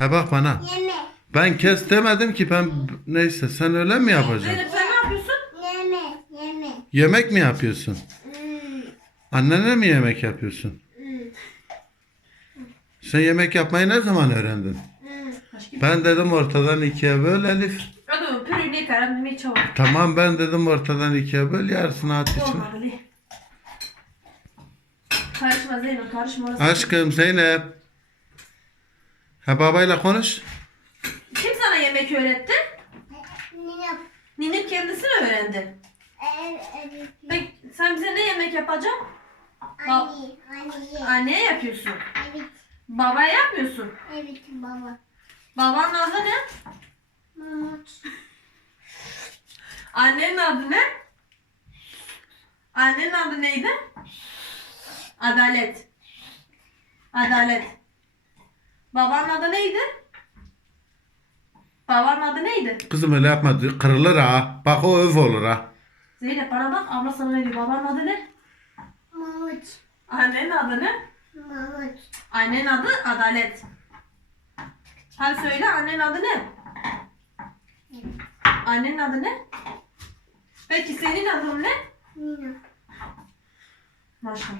Ha bak bana. Yeme. Ben kes demedim ki ben neyse sen öyle mi yapacaksın? Zeynep sen ne yapıyorsun? Yeme. Yeme. Yemek mi yapıyorsun? Hmm. Annene mi yemek yapıyorsun? Hmm. Sen yemek yapmayı ne zaman öğrendin? Hmm. Ben dedim ortadan ikiye böl Elif. Hadi pürü ne karan ne çabuk. Tamam ben dedim ortadan ikiye böl yarısını at içine. Karışma Zeynep karışma. Aşkım Zeynep. Ha babayla konuş. Kim sana yemek öğretti? Nine. Ninem kendisi mi öğrendi? Ev. Ev. Peki sen bize ne yemek yapacaksın? Anne. Anne. Anneye yapıyorsun. Evet. Babaya yapmıyorsun. Evet baba. Babanın adı ne? Mahmut. Annenin adı ne? Annenin adı neydi? Adalet. Adalet. Babanın adı neydi? Babanın adı neydi? Kızım öyle yapma kırılır ha. Bak o öv olur ha. Zeynep bana bak abla sana ne diyor? Babanın adı ne? Mahmut. Annenin adı ne? Mahmut. Annenin adı Adalet. Hadi söyle annenin adı ne? Annenin adı ne? Peki senin adın ne? Nina. Maşallah.